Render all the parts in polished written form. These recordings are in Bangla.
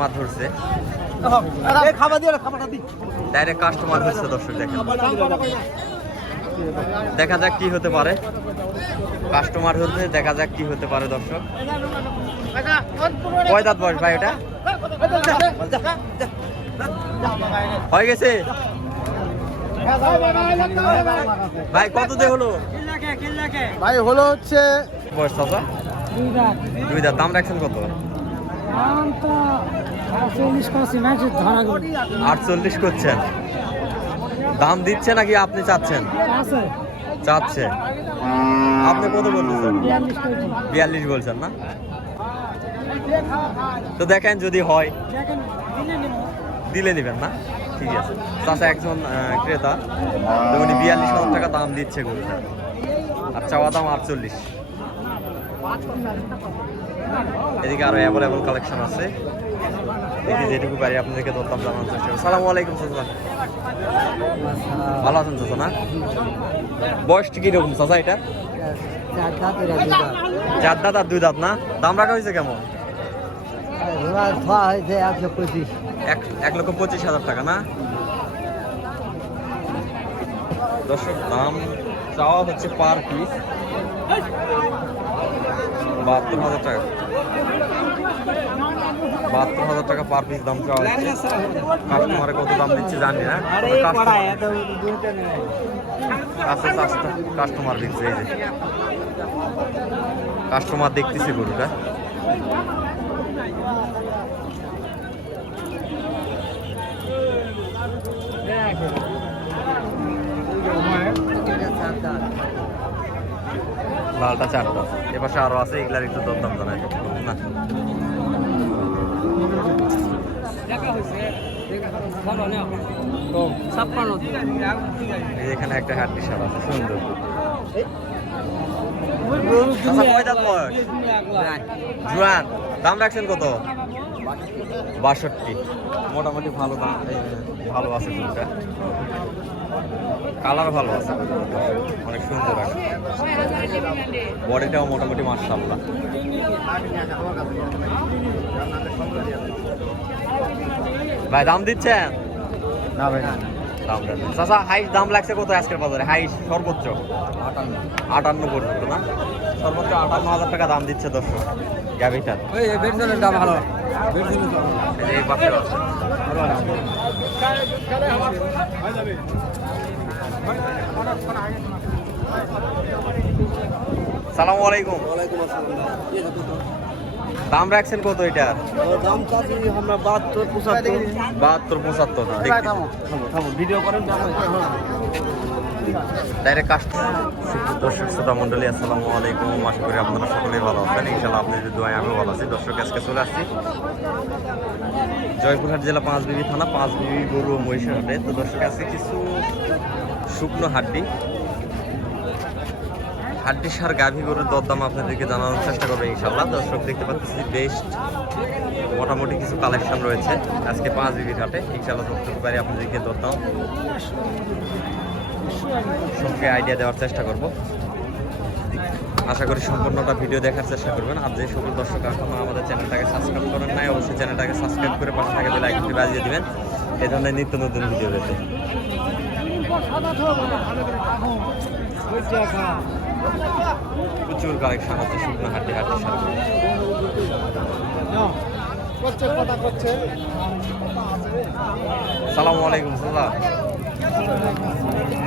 কাস্টমার ধরছে, ডাইরেক্ট কাস্টমার ধরছে দর্শক। দেখেন, দেখা যাক কি হতে পারে। কাস্টমার ধরছে, দেখা যাক কি হতে পারে দর্শক। কয় দাঁত বয়স ভাই এটা? হয়ে গেছে ভাই, কত দিয়ে হলো ভাই? হলো হচ্ছে বয়স চাচা 2 দাঁত। দাম রাখছেন কত? 48 করছেন। দাম দিচ্ছে নাকি আপনি চাচ্ছেন? চাচ্ছে। আপনি কত বলতেছেন? 42 বলছেন না? তো দেখেন যদি হয় দিলে নিবেন না? ঠিক আছে চাচা একজন ক্রেতা, তো উনি 42,000 টাকা দাম দিচ্ছে গরুটা, আর চাওয়া দাম 48। এদিকে আরো অ্যাভেলেবল কালেকশন আছে, দেখি যেটুকু পারি আপনাদেরকে দরদাম জানানোর চেষ্টা করি। সালামু আলাইকুম চাচা, ভালো আছেন চাচা? না বয়সটা কিরকম চাচা এটা? 4 দাঁত আর 2 দাঁত না? দাম রাখা হয়েছে কেমন? 1,25,000 টাকা না দর্শক? দাম চাওয়া হচ্ছে পার পিস 72,000 টাকা। 72,000 টাকা পার পিস দাম চাওয়া হচ্ছে। কাস্টমারে কত দাম দিচ্ছে জানি না, কাস্টমার দিচ্ছে। এই যে কাস্টমার দেখতেছি গরুটা। লালটা 4 দাঁত, এপাশে আরো আছে, এগুলার একটু দরদাম জানাই না। এখানে একটা হাড্ডি সার আছে সুন্দর। কয় দাঁত বয়স? জোয়ান। দাম রাখছেন কত? 62। মোটামুটি ভালো দাম, ভালো আছে গরুটা, কালার ভালো আছে, অনেক সুন্দর আছে, বডিটাও মোটামুটি মাশাআল্লাহ। ভাই দাম দিচ্ছেন না ভাই না, দাম দেন চাচা। হাইস দাম লাগছে কত আজকের বাজারে? হাইস সর্বোচ্চ 58 পর্যন্ত না? সর্বোচ্চ 58,000 টাকা দাম দিচ্ছে দর্শক গাভিটার। দাম ভালো। এই পাশে আছে। সালামু আলাইকুম। দাম রাখছেন কত এটার? দাম চাচ্ছি আমরা 72-75। ভিডিও করেন ডাইরেক্ট কাস্টমার। দর্শক শ্রোতা মন্ডলী আসসালামু আলাইকুম, আশা করি আপনারা সকলেই ভালো আছেন। ইনশাআল্লাহ আপনাদের দোয়ায় আমিও ভালো আছি। দর্শক আজকে চলে আসছি জয়পুরহাট জেলা পাঁচবিবি থানা, পাঁচবিবি গরু ও মহিষের হাটে। তো দর্শক আজকে কিছু শুকনো হাড্ডি সার গাভী গরুর দরদাম আপনাদেরকে জানানোর চেষ্টা করবে ইনশাআল্লাহ। দর্শক দেখতে পাচ্ছি বেস্ট মোটামুটি কিছু কালেকশন রয়েছে আজকে পাঁচবিবির হাটে। ইনশাআল্লাহ যতটুকু পারি আপনাদেরকে দরদাম সঙ্গে আইডিয়া দেওয়ার চেষ্টা করব। আশা করি সম্পূর্ণটা ভিডিও দেখার চেষ্টা করবেন। আর যে সকল দর্শক এখনো আমাদের চ্যানেলটাকে সাবস্ক্রাইব করেন নাই, অবশ্যই চ্যানেলটাকে সাবস্ক্রাইব করে পাশে থাকা বেল আইকনটি বাজিয়ে দিবেন এই ধরনের নিত্য নতুন ভিডিও পেতে। প্রচুর কালেকশন আছে শুকনো হাড্ডি সার। সালামু আলাইকুম সাল্লাহ,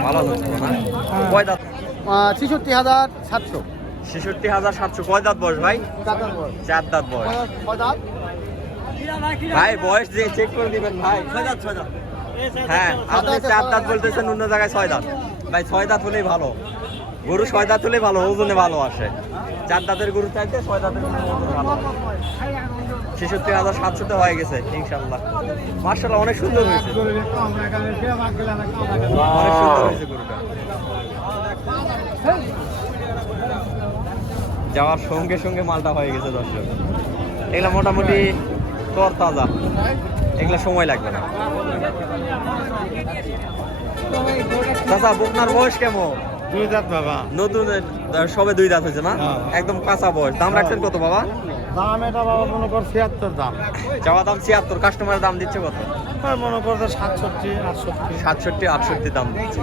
ভালো আছেন না? কয় দাঁত? 66,700। 66,700। কয় দাঁত বয়স ভাই? 4 দাঁত বয়স। ভাই বয়স যে চেক করে দিবেন ভাই। 6 দাঁত। হ্যাঁ আপনি 4 দাঁত বলতেছেন, অন্য জায়গায় 6 দাঁত। ভাই 6 দাঁত হলেই ভালো, গরু 6 দাঁত হলেই ভালো, ওজনে ভালো আসে। 4 দাঁতের গরু চাইতে 6 দাঁতের গরু ওজনে ভালো। 66,700 হয়ে গেছে ইনশাআল্লাহ। মাশাআল্লাহ অনেক সুন্দর হয়েছে, অনেক সুন্দর হয়েছে গরুটা। যাওয়ার সঙ্গে সঙ্গে মালটা হয়ে গেছে দর্শক। এগুলা মোটামুটি তর তাজা, এগুলা সময় লাগবে না। চাচা বকনার বয়স কেমন? 2 দাঁত বাবা, নতুন সবে 2 দাঁত হয়েছে না? একদম কাঁচা বয়স। দাম রাখছেন কত বাবা? দাম এটা বাবা মনে কর ৭৬ দাম। চাওয়া দাম ৭৬, কাস্টমারের দাম দিচ্ছে কত? মনে করতে ৬৭, ৬৮। ৬৭, ৬৮ দাম দিচ্ছে।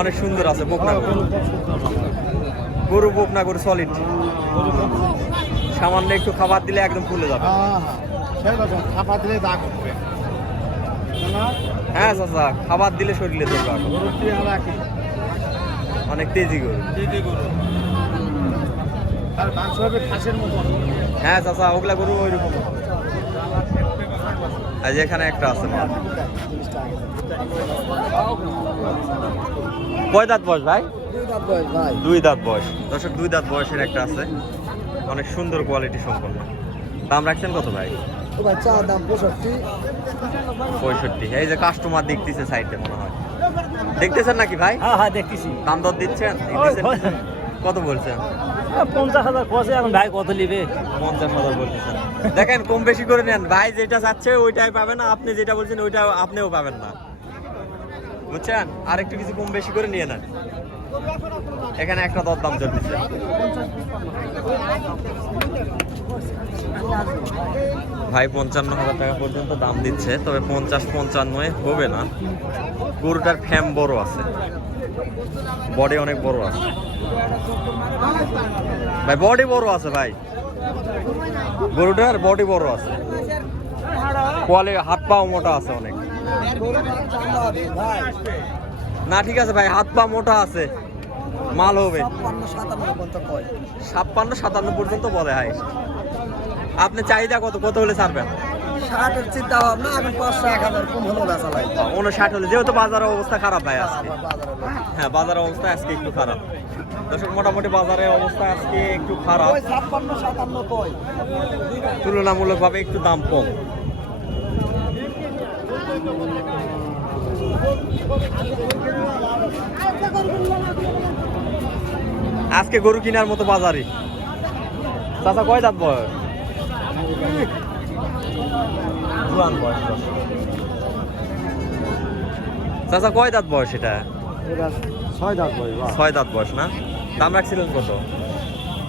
অনেক সুন্দর আছে বকনা গরু। গরু বকনা গরু সলিড, সামান্য একটু খাবার দিলে একদম ফুলে যাবে। খাবার দিলে দাগ উঠবে। হ্যাঁ চাচা, খাবার দিলে শরীরে ধরবে এখন। অনেক তেজি গরু। আর মাংস হবে খাসের মতো। হ্যাঁ চাচা, ওগুলা গরু ওই রকম। আর যেখানে একটা আছে মাল। কয় দাঁত বয়স ভাই? 2 দাঁত বয়স। দর্শক 2 দাঁত বয়সের একটা আছে, অনেক সুন্দর কোয়ালিটি সম্পন্ন। দাম রাখছেন কত ভাই? চা দাম 65। 65। এই যে কাস্টমার দেখতেছে সাইডে মনে হয়, দেখতেছেন নাকি ভাই? হ্যাঁ দেখতেছি। দাম দর দিচ্ছেন? কত বলছেন? 50,000 কষে এখন ভাই কত নিবে? 50,000 বলতেছেন। দেখেন কম বেশি করে নেন, ভাই যেটা চাচ্ছে ওইটাই পাবেন না, আপনি যেটা বলছেন ওইটা আপনিও পাবেন না, বুঝছেন? আর একটু কিছু কম বেশি করে নিয়ে নেন। এখানে একটা দর দাম চলতেছে। ভাই 55,000 টাকা পর্যন্ত দাম দিচ্ছে, তবে 50-55 হবে না। গরুটার ফ্যাম বড় আছে, বডি অনেক বড় আছে ভাই, বডি বড় আছে ভাই, গরুটার বডি বড় আছে, কোয়ালিটি হাত পাও মোটা আছে অনেক। না ঠিক আছে ভাই, হাত পা মোটা আছে, মাল হবে। 56-57 পর্যন্ত বলে হাই। আপনি চাহিদা কত হলে ছাড়বেন? 60 চিন্তা ভাবনা, এখন 500-1000 কম হলো বেচা লাগে। 59 হলে, যেহেতু বাজারের অবস্থা খারাপ ভাই আজকে। হ্যাঁ, বাজারের অবস্থা আজকে একটু খারাপ। দর্শক মোটামুটি বাজারের অবস্থা আজকে একটু খারাপ, 56-57 কই তুলনামূলকভাবে একটু দাম কম। আজকে গরু কেনার মতো বাজারে। চাচা কয় দাঁত বয়স? জুয়ান বয়স। চাচা কয় দাঁত বয়স এটা? 6 দাঁত ভাই। 6 দাঁত বয়স না? দাম রাখছিলেন কত?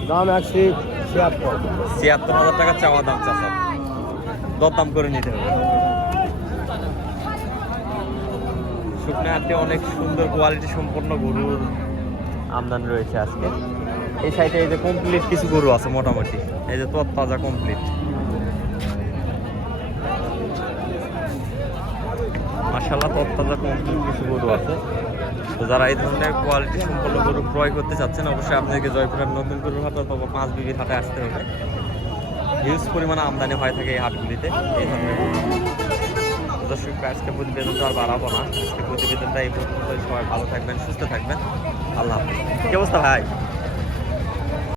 দাম 76। 76,000 টাকা চাওয়া দাম চাচা, দরদাম করে নিতে হবে। শুকনো হাটে অনেক সুন্দর কোয়ালিটি সম্পন্ন গরুর আমদানি রয়েছে আজকে। এই সাইডে এই যে কমপ্লিট কিছু গরু আছে মোটামুটি, এই যে তরতাজা কমপ্লিট। মাশাআল্লাহ, তরতাজা কমপ্লিট কিছু গরু আছে। তো যারা এই ধরনের কোয়ালিটি সম্পন্ন গরু ক্রয় করতে চাচ্ছেন, অবশ্যই আপনাদেরকে জয়পুরের নতুন গরুর হাট অথবা 5 বিবির হাটে আসতে হবে। হিউজ পরিমাণে আমদানি হয়ে থাকে এই হাটগুলিতে এই ধরনের গরু। দর্শক আজকে প্রতিবেদনটা আর বাড়াবো না, আজকে প্রতিবেদনটা এই পর্যন্ত। সবাই ভালো থাকবেন, সুস্থ থাকবেন, আল্লাহ হাফেজ। কি অবস্থা ভাই?